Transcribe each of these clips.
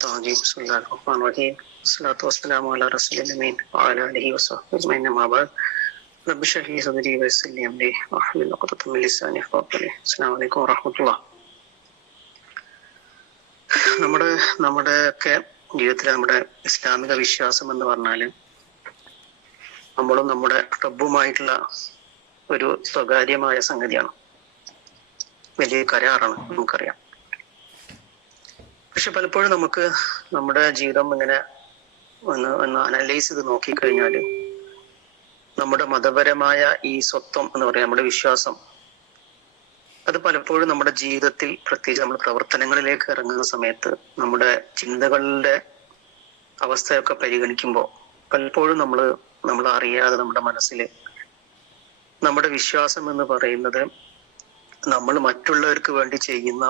الرجيم بسم الله الرحمن الرحيم والصلاة والسلام على رسول الأمين وعلى آله وصحبه أجمعين أما بعد رب اشرح لي صدري ويسر لي أمري واحلل عقدة من لساني يفقهوا قولي السلام عليكم ورحمة الله. നമ്മുടെ ഒക്കെ ജീവിതത്തിൽ നമ്മുടെ ഇസ്ലാമിക വിശ്വാസം എന്ന് പറഞ്ഞാൽ നമ്മളും നമ്മുടെ റബ്ബുമായിട്ടുള്ള ഒരു സ്വകാര്യമായ സംഗതിയാണ്, വലിയ കരാറാണ്, നമുക്കറിയാം. പക്ഷെ പലപ്പോഴും നമുക്ക് നമ്മുടെ ജീവിതം ഇങ്ങനെ ഒന്ന് അനലൈസ് ചെയ്ത് നോക്കിക്കഴിഞ്ഞാൽ നമ്മുടെ മതപരമായ ഈ സ്വത്വം എന്ന് പറയാം, നമ്മുടെ വിശ്വാസം, അത് പലപ്പോഴും നമ്മുടെ ജീവിതത്തിൽ പ്രത്യേകിച്ച് നമ്മൾ പ്രവർത്തനങ്ങളിലേക്ക് ഇറങ്ങുന്ന സമയത്ത് നമ്മുടെ ചിന്തകളുടെ അവസ്ഥയൊക്കെ പരിഗണിക്കുമ്പോൾ പലപ്പോഴും നമ്മൾ അറിയാതെ നമ്മുടെ മനസ്സിൽ നമ്മുടെ വിശ്വാസം എന്ന് പറയുന്നത് നമ്മൾ മറ്റുള്ളവർക്ക് വേണ്ടി ചെയ്യുന്ന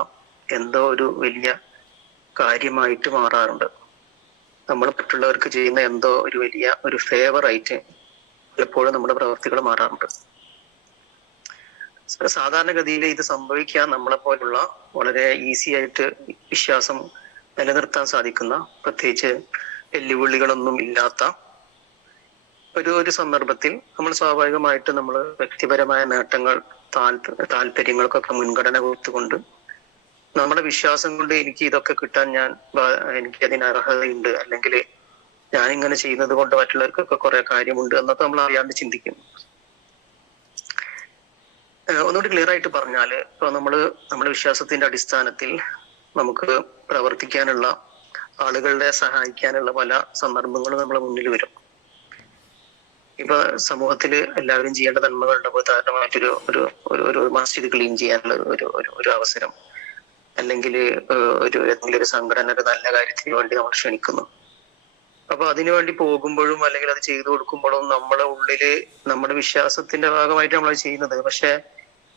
എന്തോ ഒരു വലിയ കാര്യമായിട്ട് മാറാറുണ്ട്. നമ്മൾ മറ്റുള്ളവർക്ക് ചെയ്യുന്ന എന്തോ ഒരു വലിയ ഒരു ഫേവറായിട്ട് പലപ്പോഴും നമ്മുടെ പ്രവർത്തികൾ മാറാറുണ്ട്. സാധാരണഗതിയിൽ ഇത് സംഭവിക്കാൻ നമ്മളെ പോലുള്ള വളരെ ഈസി ആയിട്ട് വിശ്വാസം നിലനിർത്താൻ സാധിക്കുന്ന, പ്രത്യേകിച്ച് വെല്ലുവിളികളൊന്നും ഇല്ലാത്ത ഒരു സന്ദർഭത്തിൽ നമ്മൾ സ്വാഭാവികമായിട്ട് നമ്മൾ വ്യക്തിപരമായ നേട്ടങ്ങൾ, താല്പര്യങ്ങൾക്കൊക്കെ മുൻഗണന കൊടുത്തുകൊണ്ട് നമ്മുടെ വിശ്വാസം കൊണ്ട് എനിക്ക് ഇതൊക്കെ കിട്ടാൻ എനിക്ക് അതിന് അർഹതയുണ്ട്, അല്ലെങ്കിൽ ഞാൻ ഇങ്ങനെ ചെയ്യുന്നത് കൊണ്ട് മറ്റുള്ളവർക്കൊക്കെ കുറെ കാര്യമുണ്ട് എന്നൊക്കെ നമ്മൾ അറിയാണ്ട് ചിന്തിക്കും. ഒന്നുകൂടി ക്ലിയർ ആയിട്ട് പറഞ്ഞാല്, ഇപ്പൊ നമ്മുടെ വിശ്വാസത്തിന്റെ അടിസ്ഥാനത്തിൽ നമുക്ക് പ്രവർത്തിക്കാനുള്ള, ആളുകളെ സഹായിക്കാനുള്ള പല സന്ദർഭങ്ങളും നമ്മളെ മുന്നിൽ വരും. ഇപ്പൊ സമൂഹത്തിൽ എല്ലാവരും ചെയ്യേണ്ട നന്മകളുടെ ഉദാഹരണമായിട്ടൊരു ഒരു മസ്ജിദ് ക്ലീൻ ചെയ്യാനുള്ള ഒരു അവസരം, അല്ലെങ്കിൽ ഏതെങ്കിലും ഒരു സംഘടന ഒരു നല്ല കാര്യത്തിന് വേണ്ടി നമ്മൾ ക്ഷണിക്കുന്നു. അപ്പൊ അതിനുവേണ്ടി പോകുമ്പോഴും അല്ലെങ്കിൽ അത് ചെയ്തു കൊടുക്കുമ്പോഴും നമ്മുടെ ഉള്ളില് നമ്മുടെ വിശ്വാസത്തിന്റെ ഭാഗമായിട്ട് നമ്മൾ ചെയ്യുന്നത്. പക്ഷെ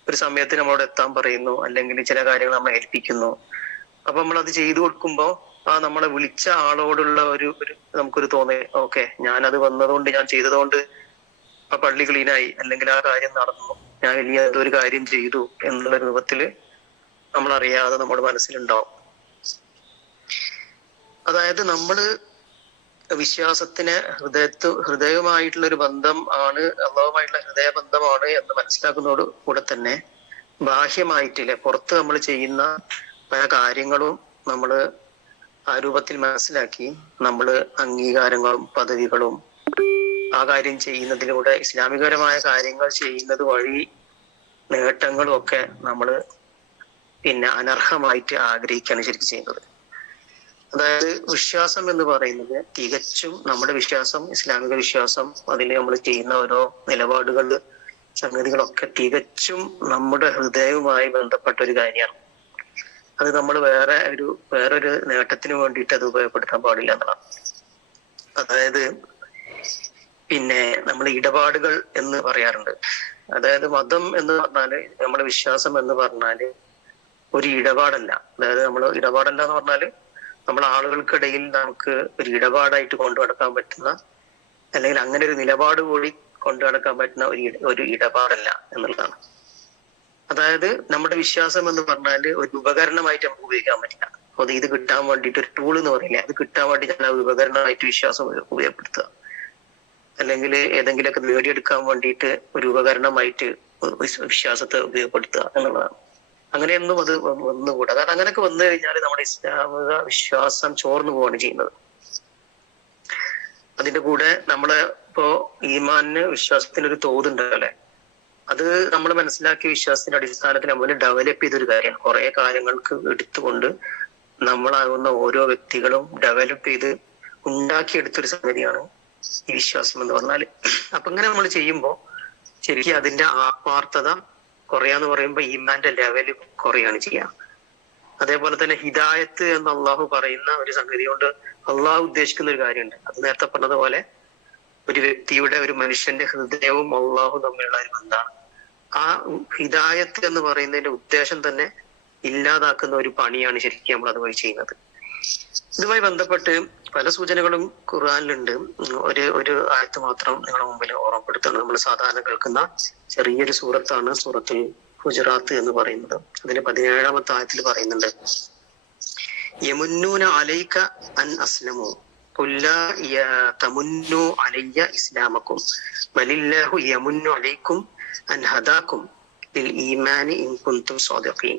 ഒരു സമയത്ത് നമ്മളോട് എത്താൻ പറയുന്നു, അല്ലെങ്കിൽ ചില കാര്യങ്ങൾ നമ്മൾ ഏൽപ്പിക്കുന്നു. അപ്പൊ നമ്മൾ അത് ചെയ്തു കൊടുക്കുമ്പോൾ നമ്മളെ വിളിച്ച ആളോടുള്ള ഒരു നമുക്കൊരു തോന്നൽ, ഓക്കെ, ഞാനത് വന്നതുകൊണ്ട്, ഞാൻ ചെയ്തതുകൊണ്ട് ആ പള്ളി ക്ലീനായി, അല്ലെങ്കിൽ ആ കാര്യം നടന്നു, ഞാൻ വലിയ ഒരു കാര്യം ചെയ്തു എന്നുള്ള രൂപത്തില് നമ്മൾ അറിയാതെ നമ്മുടെ മനസ്സിലുണ്ടാവും. അതായത് നമ്മള് വിശ്വാസത്തിന് ഹൃദയവുമായിട്ടുള്ള ഒരു ബന്ധം ആണ്, അള്ളാഹുമായിട്ടുള്ള ഹൃദയബന്ധമാണ് എന്ന് മനസ്സിലാക്കുന്നതോട് കൂടെ തന്നെ ബാഹ്യമായിട്ടില്ലേ, പുറത്ത് നമ്മൾ ചെയ്യുന്ന പല കാര്യങ്ങളും നമ്മൾ ആ രൂപത്തിൽ മനസ്സിലാക്കി നമ്മൾ അംഗീകാരങ്ങളും പദവികളും ആ കാര്യം ചെയ്യുന്നതിലൂടെ, ഇസ്ലാമികപരമായ കാര്യങ്ങൾ ചെയ്യുന്നത് വഴി നേട്ടങ്ങളും ഒക്കെ നമ്മൾ അനർഹമായിട്ട് ആഗ്രഹിക്കുകയാണ് ശരിക്കും ചെയ്യുന്നത്. അതായത് വിശ്വാസം എന്ന് പറയുന്നത് തികച്ചും നമ്മുടെ വിശ്വാസം, ഇസ്ലാമിക വിശ്വാസം, അതിൽ നമ്മൾ ചെയ്യുന്ന ഓരോ നിലപാടുകൾ, സംഗതികളൊക്കെ തികച്ചും നമ്മുടെ ഹൃദയവുമായി ബന്ധപ്പെട്ട ഒരു കാര്യമാണ്. അത് നമ്മൾ വേറൊരു നേട്ടത്തിന് വേണ്ടിയിട്ട് അത് ഉപയോഗപ്പെടുത്താൻ പാടില്ല എന്നതാണ്. അതായത് നമ്മൾ ഇടപാടുകൾ എന്ന് പറയാറുണ്ട്. അതായത് മതം എന്ന് പറഞ്ഞാല്, നമ്മുടെ വിശ്വാസം എന്ന് പറഞ്ഞാല് ഒരു ഇടപാടല്ല. അതായത് ഇടപാടല്ല എന്ന് പറഞ്ഞാല് നമ്മൾ ആളുകൾക്കിടയിൽ നമുക്ക് ഒരു ഇടപാടായിട്ട് കൊണ്ടു നടക്കാൻ പറ്റുന്ന, അല്ലെങ്കിൽ അങ്ങനെ ഒരു നിലപാട് കൂടി കൊണ്ടു നടക്കാൻ പറ്റുന്ന ഒരു ഇടപാടല്ല എന്നുള്ളതാണ്. അതായത് നമ്മുടെ വിശ്വാസം എന്ന് പറഞ്ഞാല് ഒരു ഉപകരണമായിട്ട് നമുക്ക് ഉപയോഗിക്കാൻ പറ്റില്ല. അത് ഇത് കിട്ടാൻ വേണ്ടിയിട്ട് ഒരു ടൂൾ എന്ന് പറയില്ല, അത് കിട്ടാൻ വേണ്ടി ഞാൻ ഒരു ഉപകരണമായിട്ട് വിശ്വാസം ഉപയോഗപ്പെടുത്തുക, അല്ലെങ്കിൽ ഏതെങ്കിലുമൊക്കെ നേടിയെടുക്കാൻ വേണ്ടിയിട്ട് ഒരു ഉപകരണമായിട്ട് വിശ്വാസത്തെ ഉപയോഗപ്പെടുത്തുക എന്നുള്ളതാണ്. അങ്ങനെയൊന്നും അത് വന്നുകൂടാ. കാരണം അങ്ങനെയൊക്കെ വന്നു കഴിഞ്ഞാൽ നമ്മുടെ ഇസ്ലാമിക വിശ്വാസം ചോർന്നു പോവാണ് ചെയ്യുന്നത്. അതിന്റെ കൂടെ ഇപ്പോ ഈമാനിന്, വിശ്വാസത്തിനൊരു തോതുണ്ടല്ലോ അല്ലെ, അത് നമ്മൾ മനസ്സിലാക്കിയ വിശ്വാസത്തിന്റെ അടിസ്ഥാനത്തിൽ നമ്മൾ ഡെവലപ്പ് ചെയ്തൊരു കാര്യമാണ്. കുറെ കാര്യങ്ങൾക്ക് എടുത്തുകൊണ്ട് നമ്മളാകുന്ന ഓരോ വ്യക്തികളും ഡെവലപ്പ് ചെയ്ത് ഉണ്ടാക്കിയെടുത്തൊരു സംഗതിയാണ് ഈ വിശ്വാസം എന്ന് പറഞ്ഞാല്. അപ്പൊ ഇങ്ങനെ നമ്മൾ ചെയ്യുമ്പോൾ ശരിക്കും അതിന്റെ ആത്മാർത്ഥത കുറയാന്ന് പറയുമ്പോൾ ഈമാന്റെ ലെവല് കുറയാണ് ചെയ്യുക. അതേപോലെ തന്നെ ഹിദായത്ത് എന്ന് അള്ളാഹു പറയുന്ന ഒരു സംഗതി കൊണ്ട് അള്ളാഹു ഉദ്ദേശിക്കുന്ന ഒരു കാര്യമുണ്ട്. അത് നേരത്തെ പറഞ്ഞതുപോലെ ഒരു വ്യക്തിയുടെ, ഒരു മനുഷ്യന്റെ ഹൃദയവും അള്ളാഹു തമ്മിലുള്ള ഒരു ബന്ധമാണ്. ആ ഹിദായത്ത് എന്ന് പറയുന്നതിന്റെ ഉദ്ദേശം തന്നെ ഇല്ലാതാക്കുന്ന ഒരു പണിയാണ് ശരിക്കും നമ്മൾ അതുവഴി ചെയ്യുന്നത്. ഇതുമായി ബന്ധപ്പെട്ട് പല സൂചനകളും ഖുർആനിലുണ്ട്. ഒരു ആയത്ത് മാത്രം നിങ്ങളുടെ മുമ്പിൽ ഓർമ്മപ്പെടുത്തുന്നത്. നമ്മൾ സാധാരണ കേൾക്കുന്ന ചെറിയൊരു സൂറത്താണ് സൂറത്തുൽ ഹുജറാത്ത് എന്ന് പറയുന്നത്. അതിന് 17-ാമത്തെ ആയത്തിൽ പറയുന്നുണ്ട്, യമുന്നൂന അലൈക അൻ അസ്ലമു ഖുൽ ലാ തമുന്നു അലയ്യ ഇസ്ലാമക്കും ബലില്ലാഹു യമുന്നു അലൈക്കും അൻ ഹദാക്കും ലിൽ ഈമാനി ഇൻ കുൻതും സ്വാദിഖീൻ.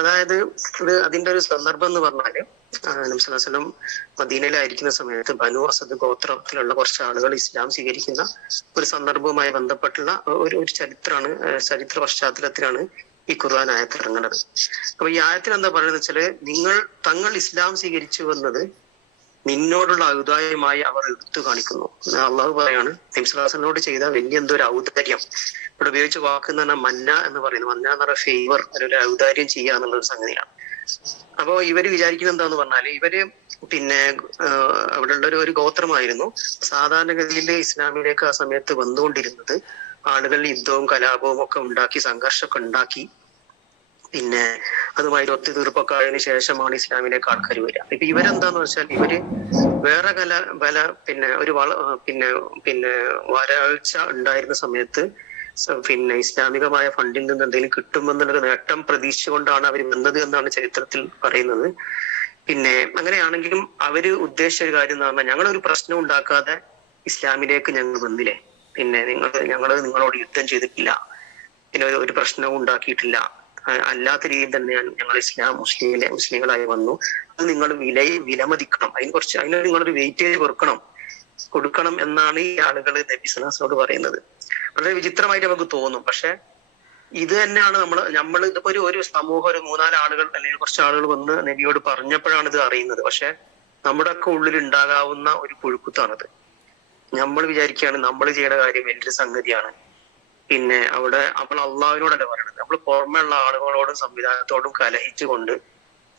അതായത് ഇത് അതിന്റെ ഒരു സന്ദർഭം എന്ന് പറഞ്ഞാല് നബി സ്വല്ലല്ലാഹു അലൈഹി വസല്ലം മദീനയിലായിരിക്കുന്ന സമയത്ത് ബനു അസദ് ഗോത്രത്തിലുള്ള കുറച്ച് ആളുകൾ ഇസ്ലാം സ്വീകരിക്കുന്ന ഒരു സന്ദർഭവുമായി ബന്ധപ്പെട്ടുള്ള ഒരു ചരിത്രമാണ്, ചരിത്ര പശ്ചാത്തലത്തിലാണ് ഈ ഖുർആൻ ആയത്ത് ഇറങ്ങുന്നത്. അപ്പൊ ഈ ആയത്തിൽ എന്താ പറയുന്നത് വെച്ചാല് തങ്ങൾ ഇസ്ലാം സ്വീകരിച്ചു വന്നത് നിന്നോടുള്ള ഔദാര്യമായി അവർ എടുത്തു കാണിക്കുന്നു. അള്ളാഹു പറയാണ് നബി സ്വല്ലല്ലാഹു അലൈഹി വസല്ലമയോട് ചെയ്ത വലിയ എന്തോ ഒരു ഔദാര്യം. ഇവിടെ ഉപയോഗിച്ച വാക്ക് എന്ന് പറഞ്ഞാൽ മന്ന എന്ന് പറയുന്നത്, മന്ന എന്ന് പറയുന്ന ഫേവർ, ഒരു ഔദാര്യം ചെയ്യുക എന്നുള്ള ഒരു സംഗതിയാണ്. അപ്പോ ഇവര് വിചാരിക്കുന്നത് എന്താന്ന് പറഞ്ഞാല് ഇവര് അവിടെ ഉള്ള ഒരു ഗോത്രമായിരുന്നു. സാധാരണഗതിയിൽ ഇസ്ലാമിലേക്ക് ആ സമയത്ത് വന്നുകൊണ്ടിരുന്നത് ആളുകൾ യുദ്ധവും കലാപവും ഒക്കെ ഉണ്ടാക്കി, സംഘർഷമൊക്കെ ഉണ്ടാക്കി, പിന്നെ അതുമായി ഒത്തുതീർപ്പൊക്കെ ആയതിനു ശേഷമാണ് ഇസ്ലാമിലേക്ക് ആൾക്കാർ വരിക. ഇപ്പൊ ഇവരെന്താന്ന് വെച്ചാൽ ഇവര് വേറെ പിന്നെ വരൾച്ച ഉണ്ടായിരുന്ന സമയത്ത് ഇസ്ലാമികമായ ഫണ്ടിൽ നിന്ന് എന്തെങ്കിലും കിട്ടുമെന്നുള്ളൊരു നേട്ടം പ്രതീക്ഷിച്ചുകൊണ്ടാണ് അവർ വന്നത് എന്നാണ് ചരിത്രത്തിൽ പറയുന്നത്. പിന്നെ അങ്ങനെയാണെങ്കിലും അവര് ഉദ്ദേശിച്ച ഒരു കാര്യം എന്ന് പറഞ്ഞാൽ ഞങ്ങളൊരു പ്രശ്നം ഉണ്ടാക്കാതെ ഇസ്ലാമിലേക്ക് ഞങ്ങൾ വന്നില്ലേ, പിന്നെ ഞങ്ങള് നിങ്ങളോട് യുദ്ധം ചെയ്തിട്ടില്ല, പിന്നെ ഒരു പ്രശ്നവും ഉണ്ടാക്കിയിട്ടില്ല, അല്ലാത്ത രീതിയിൽ തന്നെ ഞങ്ങൾ മുസ്ലിങ്ങളായി വന്നു. അത് നിങ്ങൾ വിലമതിക്കണം, അതിനൊരു നിങ്ങളൊരു വെയിറ്റേജ് കൊടുക്കണം എന്നാണ് ഈ ആളുകൾ നബി സ്വല്ലല്ലാഹു അലൈഹി വസല്ലമയോട് പറയുന്നത്. വളരെ വിചിത്രമായിട്ട് നമുക്ക് തോന്നും. പക്ഷെ ഇത് തന്നെയാണ് നമ്മൾ ഇതിപ്പോ ഒരു സമൂഹം, ഒരു 3-4 ആളുകൾ അല്ലെങ്കിൽ കുറച്ച് ആളുകൾ വന്ന് നബിയോട് പറഞ്ഞപ്പോഴാണ് ഇത് അറിയുന്നത്. പക്ഷെ നമ്മുടെ ഒക്കെ ഉള്ളിൽ ഉണ്ടാകാവുന്ന ഒരു പുഴുക്കുത്താണത്. നമ്മൾ വിചാരിക്കുകയാണ് നമ്മൾ ചെയ്യുന്ന കാര്യം വലിയൊരു സംഗതിയാണ്. പിന്നെ അവിടെ നമ്മൾ അള്ളാഹുവിനോടല്ല പറയുന്നത്, നമ്മൾ പുറമെയുള്ള ആളുകളോടും സംവിധാനത്തോടും കലഹിച്ചുകൊണ്ട്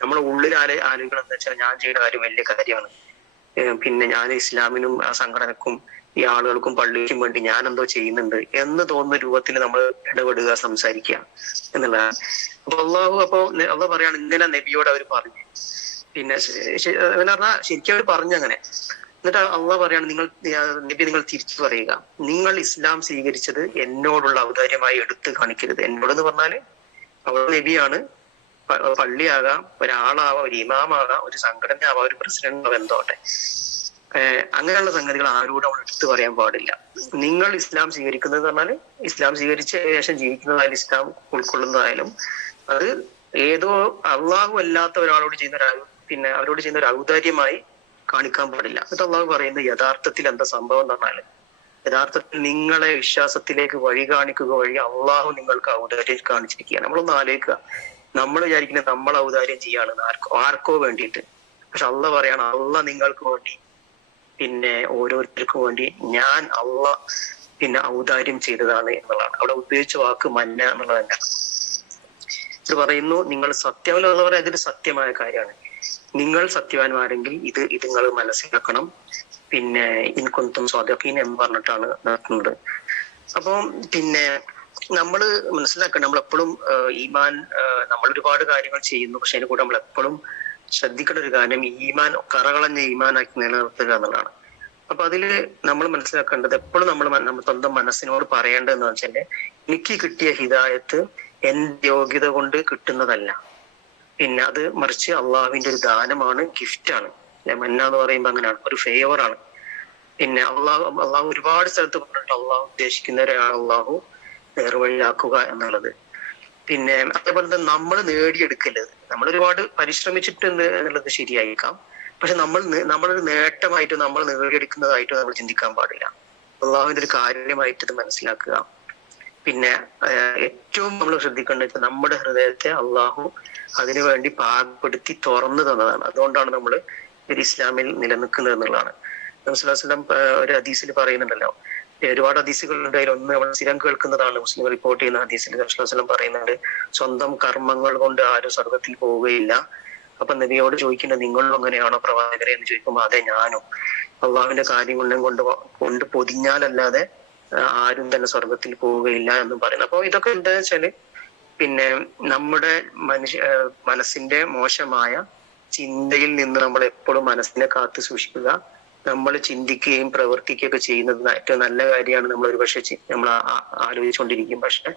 നമ്മുടെ ഉള്ളിൽ ആളുകൾ എന്താ വെച്ചാൽ ഞാൻ ചെയ്യുന്ന കാര്യം വലിയ കാര്യമാണ്, പിന്നെ ഞാൻ ഇസ്ലാമിനും ആ സംഘടനക്കും ഈ ആളുകൾക്കും പള്ളിക്കും വേണ്ടി ഞാൻ എന്തോ ചെയ്യുന്നുണ്ട് എന്ന് തോന്നുന്ന രൂപത്തിൽ നമ്മൾ ഇടപെടുക, സംസാരിക്കുക എന്നുള്ളതാണ്. അള്ളാഹു പറയാണ് ഇങ്ങനെ നബിയോട് അവർ പറഞ്ഞു. പിന്നെ പറഞ്ഞാൽ ശരിക്കും അവർ പറഞ്ഞങ്ങനെ. എന്നിട്ട് അള്ളാഹ് പറയാണ് നിങ്ങൾ തിരിച്ചു പറയുക, നിങ്ങൾ ഇസ്ലാം സ്വീകരിച്ചത് എന്നോടുള്ള ഔദാര്യമായി എടുത്ത് കാണിക്കരുത്. എന്നോടെന്ന് പറഞ്ഞാല് അവൾ നബിയാണ്, പള്ളിയാകാം, ഒരാളാവാം, ഒരു ഇമാമാകാം, ഒരു സംഘടന ആവാം, ഒരു പ്രസിഡന്റ് ആവാം, എന്തോട്ടെ, അങ്ങനെയുള്ള സംഗതികൾ ആരോടും അവൾ എടുത്തു പറയാൻ പാടില്ല. നിങ്ങൾ ഇസ്ലാം സ്വീകരിക്കുന്നത് പറഞ്ഞാൽ ഇസ്ലാം സ്വീകരിച്ച ശേഷം ജീവിക്കുന്നതായാലും ഇസ്ലാം ഉൾക്കൊള്ളുന്നതായാലും അത് ഏതോ അള്ളാഹു അല്ലാത്ത ഒരാളോട് അവരോട് ചെയ്യുന്ന ഒരു ഔദാര്യമായി കാണിക്കാൻ പാടില്ല. എന്നിട്ട് അള്ളാഹു പറയുന്നത് യഥാർത്ഥത്തിൽ എന്താ സംഭവം എന്ന് പറഞ്ഞാല് യഥാർത്ഥത്തിൽ നിങ്ങളെ വിശ്വാസത്തിലേക്ക് വഴി കാണിക്കുക വഴി അള്ളാഹു നിങ്ങൾക്ക് ഔദാര്യം കാണിച്ചിരിക്കുകയാണ്. നമ്മളൊന്ന് ആലോചിക്കുക, നമ്മൾ വിചാരിക്കുന്നത് നമ്മൾ ഔദാര്യം ചെയ്യാണ് ആർക്കോ വേണ്ടിയിട്ട്. പക്ഷെ അള്ളാഹ് പറയാണ് അള്ളാഹ് നിങ്ങൾക്ക് വേണ്ടി, പിന്നെ ഓരോരുത്തർക്കും വേണ്ടി ഞാൻ ഔദാര്യം ചെയ്തതാണ് എന്നുള്ളതാണ്. അവിടെ ഉപയോഗിച്ച വാക്ക് മന്ന എന്നുള്ളതല്ല. ഇത് പറയുന്നു നിങ്ങൾ സത്യമെന്ന് പറയാൻ ഇതൊരു സത്യമായ കാര്യമാണ്. നിങ്ങൾ സത്യവാന്മാരെങ്കിൽ ഇത് നിങ്ങൾ മനസ്സിലാക്കണം. പിന്നെ ഇൻ കുൻതും സ്വാദിഖീൻ എന്ന് പറഞ്ഞിട്ടാണ് നടത്തുന്നത്. അപ്പം പിന്നെ നമ്മൾ മനസ്സിലാക്കണം, നമ്മളെപ്പോഴും ഈമാൻ, നമ്മൾ ഒരുപാട് കാര്യങ്ങൾ ചെയ്യുന്നു, പക്ഷെ അതിന് കൂടെ നമ്മൾ എപ്പോഴും ശ്രദ്ധിക്കേണ്ട ഒരു കാര്യം ഈമാൻ കറകളഞ്ഞ ഈമാനാക്കി നിലനിർത്തുക എന്നുള്ളതാണ്. അപ്പൊ അതില് നമ്മൾ മനസ്സിലാക്കേണ്ടത് എപ്പോഴും നമ്മൾ സ്വന്തം മനസ്സിനോട് പറയേണ്ടതെന്ന് വെച്ചാൽ എനിക്ക് കിട്ടിയ ഹിദായത്ത് എന്റെ യോഗ്യത കൊണ്ട് കിട്ടുന്നതല്ല, പിന്നെ അത് മറിച്ച് അള്ളാഹുവിന്റെ ഒരു ദാനമാണ്, ഗിഫ്റ്റാണ്. മന്ന എന്ന് പറയുമ്പോൾ അങ്ങനെയാണ്, ഒരു ഫേവറാണ്. പിന്നെ അള്ളാഹു ഒരുപാട് സ്ഥലത്ത് പറഞ്ഞിട്ട് അള്ളാഹു ഉദ്ദേശിക്കുന്നവരെയാണ് അള്ളാഹു നേർവഴിയാക്കുക എന്നുള്ളത്. പിന്നെ അതേപോലെ തന്നെ നമ്മൾ നേടിയെടുക്കരുത്. നമ്മൾ ഒരുപാട് പരിശ്രമിച്ചിട്ടുണ്ട് എന്നുള്ളത് ശരിയായിരിക്കാം, പക്ഷെ നമ്മളൊരു നേട്ടമായിട്ട് നമ്മൾ നേടിയെടുക്കുന്നതായിട്ട് നമ്മൾ ചിന്തിക്കാൻ പാടില്ല. അള്ളാഹുവിന്റെ ഒരു കാര്യമായിട്ട് ഇത് മനസ്സിലാക്കുക. പിന്നെ ഏറ്റവും നമ്മൾ ശ്രദ്ധിക്കേണ്ടത് നമ്മുടെ ഹൃദയത്തെ അള്ളാഹു അതിനു വേണ്ടി പാകപ്പെടുത്തി തുറന്നു തന്നതാണ്. അതുകൊണ്ടാണ് നമ്മൾ ഒരു ഇസ്ലാമിൽ നിലനിൽക്കുന്നത് എന്നുള്ളതാണ്. നബി സ്വല്ലല്ലാഹു അലൈഹി വസല്ലം ഒരു ഹദീസിൽ പറയുന്നുണ്ടല്ലോ, ഒരുപാട് ഹദീസുകളുണ്ട്, അതിലൊന്ന് നമ്മൾ സ്ഥിരം കേൾക്കുന്നതാണ്, മുസ്ലിം റിപ്പോർട്ട് ചെയ്യുന്ന ഹദീസിൽ നബി സ്വല്ലല്ലാഹു അലൈഹി വസല്ലം പറയുന്നുണ്ട്, സ്വന്തം കർമ്മങ്ങൾ കൊണ്ട് ആരും സ്വർഗത്തിൽ പോവുകയില്ല. അപ്പൊ നബിയോട് ചോദിക്കുന്നത് നിങ്ങളും അങ്ങനെയാണോ പ്രവാചകരെ എന്ന് ചോദിക്കുമ്പോൾ അതെ ഞാനും, അള്ളാഹുവിന്റെ കാര്യം കൊണ്ട് പൊതിഞ്ഞാലല്ലാതെ ആരും തന്നെ സ്വർഗത്തിൽ പോവുകയില്ല എന്നും പറയുന്നത്. അപ്പൊ ഇതൊക്കെ എന്താന്ന് വെച്ചാല് പിന്നെ നമ്മുടെ മനസ്സിന്റെ മോശമായ ചിന്തയിൽ നിന്ന് നമ്മൾ എപ്പോഴും മനസ്സിനെ കാത്തു സൂക്ഷിക്കുക. നമ്മൾ ചിന്തിക്കുകയും പ്രവർത്തിക്കുകയൊക്കെ ചെയ്യുന്നത് ഏറ്റവും നല്ല കാര്യമാണ്. നമ്മൾ ഒരുപക്ഷെ നമ്മൾ ആലോചിച്ചുകൊണ്ടിരിക്കും, പക്ഷെ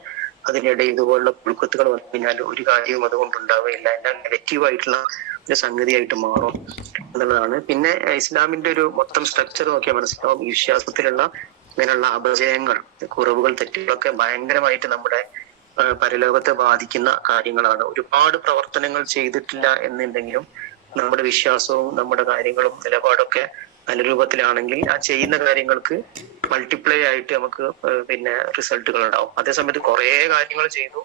അതിനിടെ ഇതുപോലുള്ള പുഴുക്കത്തുകൾ വന്നു കഴിഞ്ഞാൽ ഒരു കാര്യവും അതുകൊണ്ട് ഉണ്ടാവുകയില്ല. എല്ലാം നെഗറ്റീവായിട്ടുള്ള ഒരു സംഗതിയായിട്ട് മാറും എന്നുള്ളതാണ്. പിന്നെ ഇസ്ലാമിന്റെ ഒരു മൊത്തം സ്ട്രക്ചർ നോക്കിയാൽ മനസ്സിലാവും ഈ വിശ്വാസത്തിലുള്ള ഇങ്ങനെയുള്ള അപജയങ്ങൾ, കുറവുകൾ, തെറ്റുകളൊക്കെ ഭയങ്കരമായിട്ട് നമ്മുടെ പരലോകത്തെ ബാധിക്കുന്ന കാര്യങ്ങളാണ്. ഒരുപാട് പ്രവർത്തനങ്ങൾ ചെയ്തിട്ടില്ല എന്നുണ്ടെങ്കിലും നമ്മുടെ വിശ്വാസവും നമ്മുടെ കാര്യങ്ങളും നിലപാടൊക്കെ നല്ല രൂപത്തിലാണെങ്കിൽ ആ ചെയ്യുന്ന കാര്യങ്ങൾക്ക് മൾട്ടിപ്ലൈ ആയിട്ട് നമുക്ക് പിന്നെ റിസൾട്ടുകൾ ഉണ്ടാവും. അതേസമയത്ത് കുറെ കാര്യങ്ങൾ ചെയ്തു,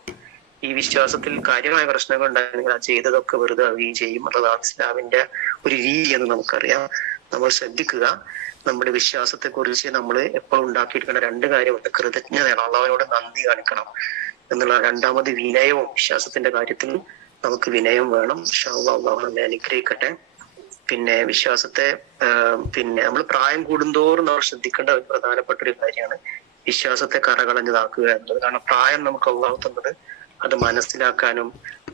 ഈ വിശ്വാസത്തിൽ കാര്യമായ പ്രശ്നങ്ങൾ ഉണ്ടായിരുന്നെങ്കിൽ ആ ചെയ്തതൊക്കെ വെറുതെ ആവുകയും ചെയ്യും. അതാണ് ഇസ്ലാമിന്റെ ഒരു രീതി എന്ന് നമുക്കറിയാം. നമ്മൾ ശ്രദ്ധിക്കുക, നമ്മുടെ വിശ്വാസത്തെ കുറിച്ച് നമ്മൾ എപ്പോഴും ഉണ്ടാക്കിയിരിക്കുന്ന രണ്ട് കാര്യമുണ്ട്. കൃതജ്ഞതയാണ്, അള്ളാഹുവിനോട് നന്ദി കാണിക്കണം എന്നുള്ള. രണ്ടാമത് വിനയവും. വിശ്വാസത്തിന്റെ കാര്യത്തിൽ നമുക്ക് വിനയം വേണം. ഇൻഷാ അല്ലാഹ് അള്ളാഹു നമ്മെ അനുഗ്രഹിക്കട്ടെ. പിന്നെ വിശ്വാസത്തെ പിന്നെ നമ്മൾ പ്രായം കൂടുന്തോറും നമ്മൾ ശ്രദ്ധിക്കേണ്ട ഒരു പ്രധാനപ്പെട്ട ഒരു കാര്യമാണ് വിശ്വാസത്തെ കറകളഞ്ഞതാക്കുക എന്നുള്ളത്. കാരണം പ്രായം നമുക്ക് അള്ളാഹു തന്നത് അത് മനസ്സിലാക്കാനും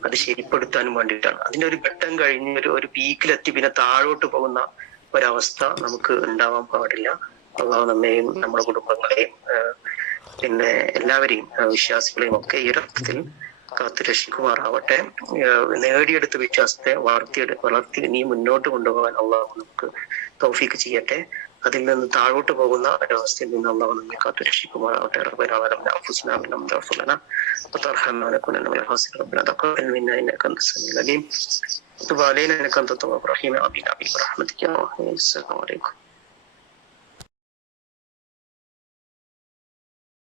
അത് ശരിപ്പെടുത്താനും വേണ്ടിയിട്ടാണ്. അതിന്റെ ഒരു ഘട്ടം കഴിഞ്ഞ് ഒരു പീക്കിലെത്തി പിന്നെ താഴോട്ട് പോകുന്ന ഒരവസ്ഥ നമുക്ക് ഉണ്ടാവാൻ പാടില്ല. അള്ളാഹു നമ്മെയും നമ്മുടെ കുടുംബങ്ങളെയും പിന്നെ എല്ലാവരെയും വിശ്വാസികളെയും ഒക്കെ ഈ ഒരർത്ഥത്തിൽ കാത്തു രക്ഷിക്കുമാറാവട്ടെ. നേടിയെടുത്ത വിശ്വാസത്തെ വളർത്തി ഇനി മുന്നോട്ട് കൊണ്ടുപോകാൻ അള്ളാഹു നമുക്ക് തൗഫീക്ക് ചെയ്യട്ടെ. അതിൽ നിന്ന് താഴോട്ട് പോകുന്ന ഒരവസ്ഥയിൽ നിന്ന് അള്ളാഹു നമ്മെ കാത്തു രക്ഷിക്കുമാറാവട്ടെ. ربنا